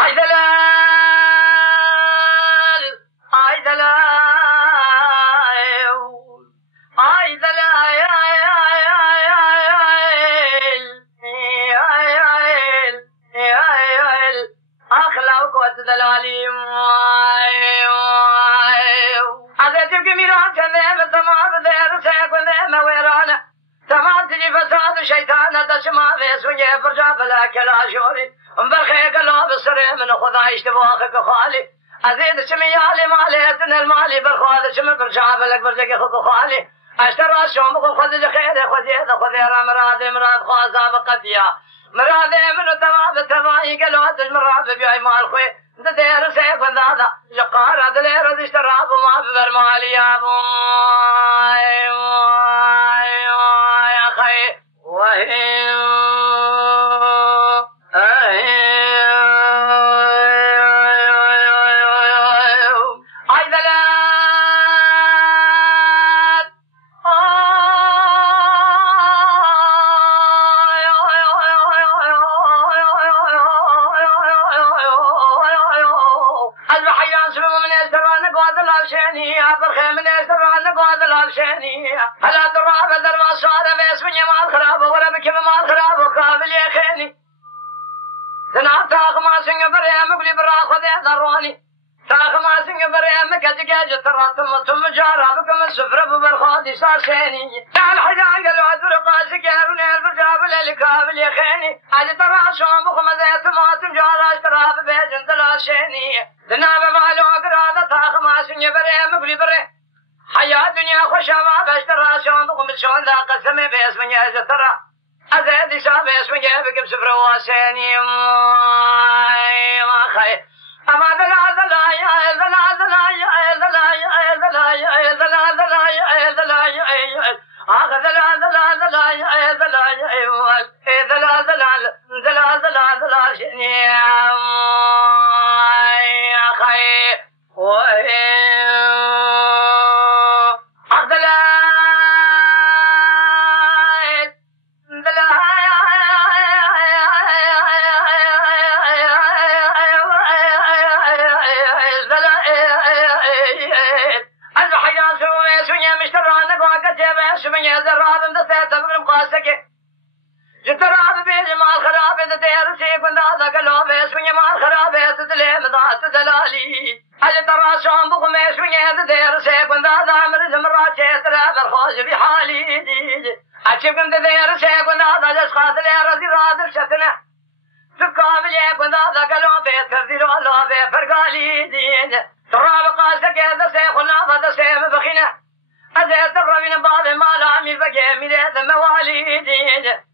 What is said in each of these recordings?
ay delal, ay delal, ay delal, ay أخلاق والدلالي عزيتك ميران كذاب التمام دير سيك ونعم ويرانا تمام تجي فساد الشيطان تشمع فيس ونجي فرجا بلا كلا شوري مبرخيك الله بسري من خدا اشتباخك خالي أزيد شميالي ماليتن المالي برخواد شمي برجا بلك برجك خك خالي اشترى شومك خذ خير خذ مراد مراد خوازا بقديا مراد من تمام تماي قالوا المراد بيعي مال خوي دير سيف هذا جقار دلير اشترى ما بالمالي يا خي وهي هلا دراب درما صار بس من يمال خراب ولا بكم مال خراب وقابل يا خيني تنا تاخ ما سنگ بريم بلي برا خذ دروني تاخ ما سنگ بريم كجج تراتم ثم جاربكم السفر بالخادي صار شيني تعال حجا قالوا درقاس كارون الرجاب للكابل يا خيني اجي ترى شوم بخمدت ما تجارا تراب بيجن تلا شيني تنا بمالو قراده تاخ ما سنگ بريم بلي بريم حياة الدنيا خوشها بشترى شون بقوم شون ذا قسمي باسم يا ترى أزيد شاب اسم يا بكم سفر واسيني ما خي أما دلا دلا يا دلا دلا يا دلا يا دلا يا دلا دلا يا دلا يا آخ دلا دلا دلا يا دلا يا دلا دلا دلا دلا دلا شني يا خي جتراب بيج مال خراب تير سي كندا دغلو بس من مال خراب تدلي مدات دلالي اج ترى شام بو ميش من تير سي كندا دامر زمرا چترا برخوش بحالي اج كنت تير سي كندا دجس خاطر رضي راد شتنا سقابل كندا دغلو بيت كرديرو الله بي فرغالي دين تراب قاسك هذا سي خنا هذا سي بخينا اج ترى من بعد ما لا مي بقى مي موالي دين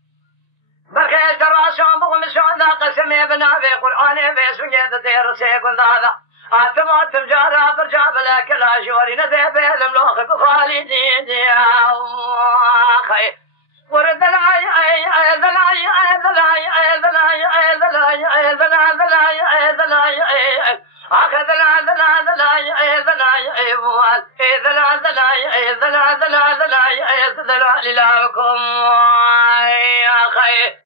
برخي ترى شون بقوم شون ذا قسمي بنابي قرآني بيسوني دير سيكون ذا آتما تمجارا برجع بلا كلا شوري نذي بيلم لوخك خالدين يا خي ورد العي اي ذلاي اي ذلاي اي ذلاي اي ذلاي اي ذلاي ذلاي اي ذلاي اي اخذ ذلاي ذلاي اي ذلاي اي موال اي ذلاي ذلاي اي ذلاي ذلاي ذلاي اي ذلاي لكم يا خي